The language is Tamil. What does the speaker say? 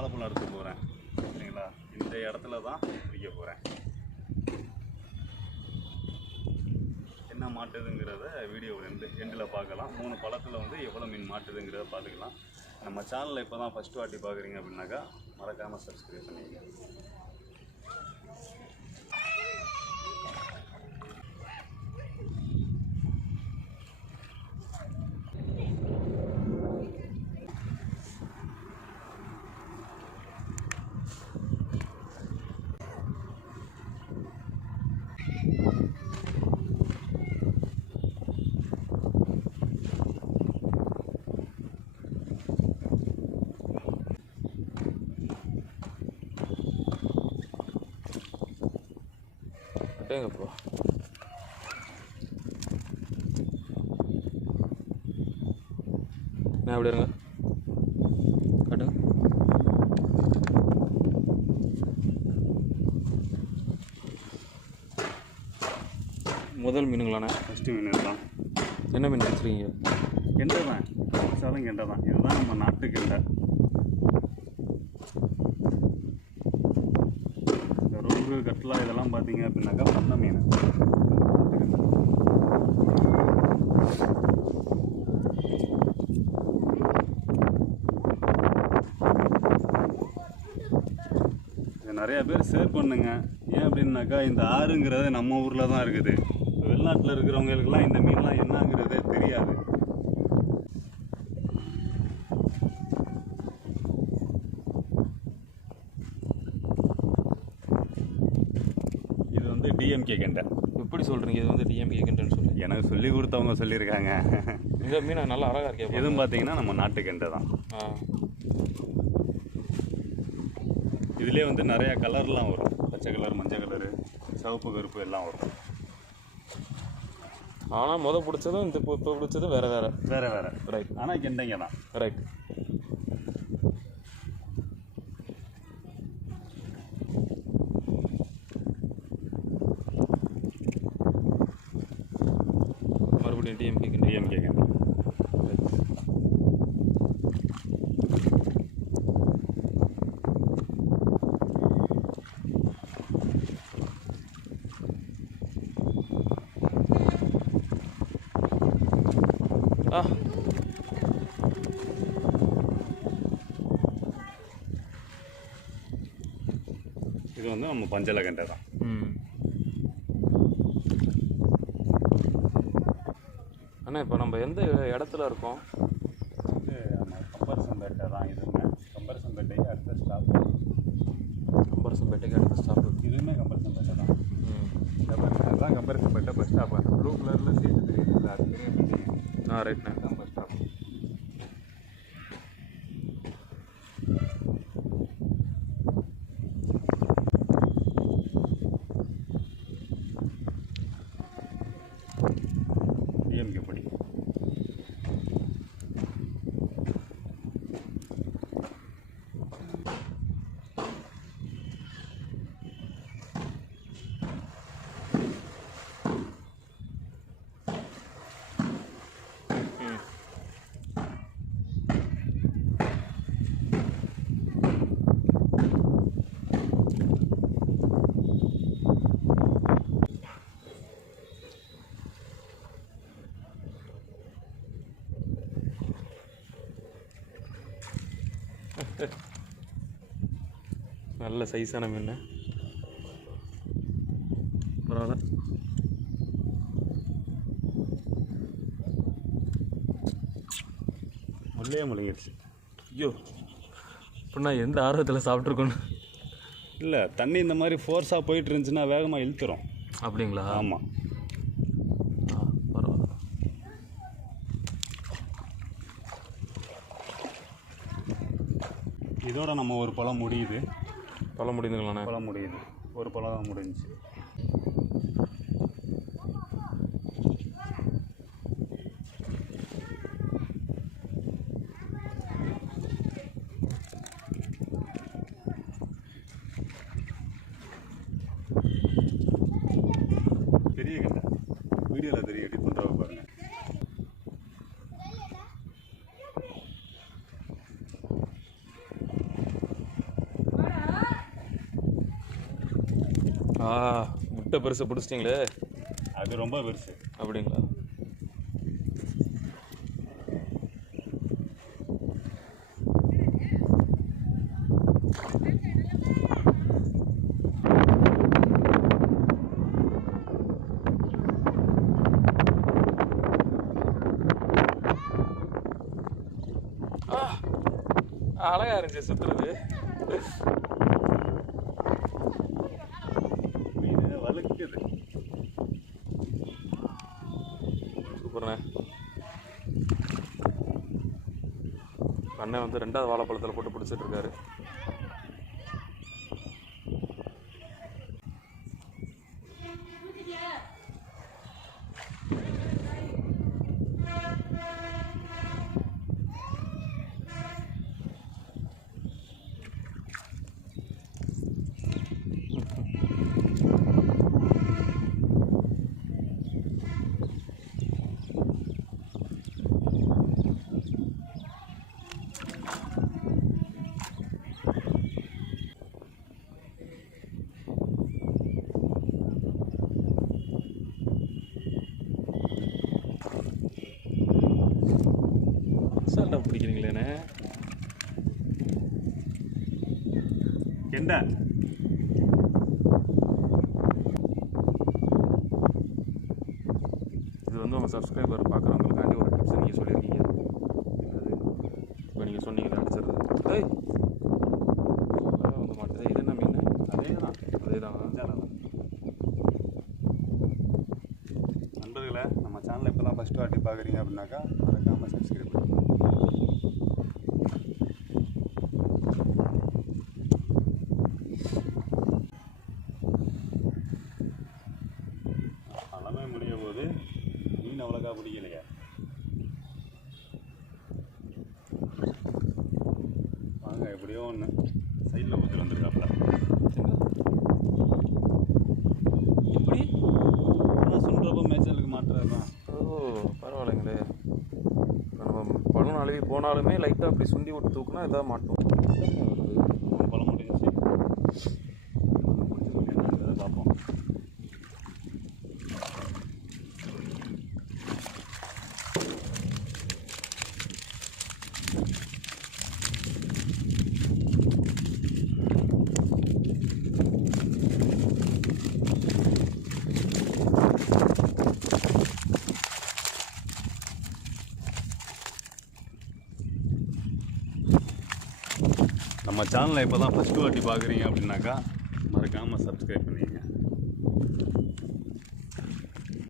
வாழைப்பழம் எடுத்து போகிறேன். சரிங்களா, இந்த இடத்துல தான் பிடிக்க போகிறேன். என்ன மாட்டுதுங்கிறத வீடியோ எண்டில் பார்க்கலாம். 3 பழத்தில் வந்து எவ்வளோ மீன் மாட்டுதுங்கிறத பார்த்துக்கலாம். நம்ம சேனலில் இப்போ தான் ஃபஸ்ட்டு வாட்டி பார்க்குறீங்க அப்படின்னாக்கா மறக்காமல் சப்ஸ்கிரைப் பண்ணிங்க. எங்கப்போ நான் எப்படி இருங்க காட்டுங்க. முதல் மீனுங்களாண்ணே? ஃபஸ்ட்டு மீன் தான். என்ன மீன் வச்சுருக்கீங்க? கெண்டை தான், சாதம் கெண்டை தான். இதுதான் நம்ம நாட்டு கெண்டை. இந்த ரோகு கட்லா இதெல்லாம் பார்த்தீங்க அப்படின்னாக்கா பண்ண மீன். இதை நிறையா பேர் ஷேர் பண்ணுங்க. ஏன் அப்படின்னாக்கா இந்த ஆறுங்கிறது நம்ம ஊரில் தான் இருக்குது. வெளிநாட்டில் இருக்கிறவங்களுக்கெல்லாம் இந்த மீன்லாம் என்னங்கிறதே தெரியாது. இது வந்து டிஎம்கே கெண்டை. எப்படி சொல்கிறீங்க இது வந்து டிஎம்கே கெண்டைன்னு சொல்லி? எனக்கு சொல்லி கொடுத்தவங்க சொல்லியிருக்காங்க. இந்த மீன் நல்லா அழகாக இருக்கே. எதுவும் பார்த்தீங்கன்னா நம்ம நாட்டு கெண்டை தான். இதுலேயே வந்து நிறையா கலர்லாம் வரும். பச்சை கலர், மஞ்சள் கலரு, சிவப்பு, கருப்பு எல்லாம் வரும். ஆனால் பிடிச்சதும் இந்த இப்போ பிடிச்சதும் வேறு வேறு. ரைட். ஆனால் கெண்டைங்க தான். ரைட். மறுபடியும் டிஎம்கே கெண்டை. இது வந்து நம்ம பஞ்சலை கெண்டை தான். அண்ணா இப்போ நம்ம எந்த இடத்துல இருக்கோம்? வந்து நம்ம கம்பரசம்பேட்டை தான். இதுங்க கம்பரசம்பேட்டைக்கு அடுத்த ஸ்டாப். கம்பரசம்பேட்டைக்கு அடுத்த ஸ்டாப்பு இதுவுமே கம்பரசம்பேட்டை தான். அதுதான் கம்பரசம்பேட்டை பஸ் ஸ்டாப். அந்த ப்ளூ கலரில் சீட்டு தெரியுது, அது தெரியும். ரைட்ண்ணா. தான் பஸ் ஸ்டாப். டிஎம்கே படி. நல்ல சைஸான மீன். பரவாயில்ல. முள்ளையே முழுங்கிடுச்சு. ஐயோ, அப்படின்னா எந்த ஆர்வத்தில் சாப்பிட்ருக்கோன்னு இல்லை, தண்ணி இந்த மாதிரி ஃபோர்ஸாக போயிட்டு இருந்துச்சுன்னா வேகமாக இழுத்துரும். அப்படிங்களா? ஆமாம். பரவாயில்ல. இதோட நம்ம ஒரு பழம் முடியுது. பழம் முடியுதுங்களாண்ணே? பழம் முடியுது. ஒரு பழம் தான் முடிஞ்சிச்சு. பெரிய கண்டை வீடியோவில் தெரியும், எடிட் பண்ணுறவங்க பாருங்கள். முட்டை பெருசை பிடிச்சிட்டிங்களே. அது ரொம்ப பெருசு. அப்படிங்களா? அழகா இருந்துச்சு சுற்றுறது. மீன் வலுக்குது. சூப்பர்ண்ணே. அண்ணன் வந்து 2வது வாழைப்பழத்தில் போட்டு பிடிச்சிட்டு இருக்காரு. அசால்ட்டாக பிடிக்கிறீங்களேண்ணே. என்ன இது வந்து உங்கள் சப்ஸ்கிரைபர் பார்க்குறவங்களுக்காண்டி ஒரு டிப்ஸ் நீங்கள் சொல்லியிருக்கீங்க. அது இப்போ நீங்கள் சொன்னீங்களே அடிச்சிடுறது. ஏய் வந்து மாட்டுது. இது என்ன மீன்? அதே தான். நண்பர்களே, நம்ம சேனலை இப்போ தான் ஃபஸ்ட்டு வாட்டி பார்க்குறீங்க அப்படின்னாக்கா மறக்காமல் சப்ஸ்கிரைப் பண்ணுங்கள். பழமே முடிய போது மீன் அவ்வளோக்கா பிடிக்கலையா? வாங்க, எப்படியோ ஒன்று சைடில் ஊற்றி வந்துருக்காப்புல. எப்படி சொல்கிறப்ப மேய்ச்சலுக்கு மாட்டுறது தான். ஓ பரவாயில்லைங்களே. இப்போ நம்ம பழம் அழுவி போனாலுமே லைட்டாக அப்படி சுண்டி விட்டு தூக்குனா இதாக மாட்டோம். ஒரு பழம் முடிஞ்சிச்சு. முடிஞ்சு பார்ப்போம். நம்ம சேனலை இப்போ தான் ஃபஸ்ட்டு வாட்டி பார்க்குறீங்க அப்படின்னாக்கா மறக்காமல் சப்ஸ்கிரைப் பண்ணிக்கங்க.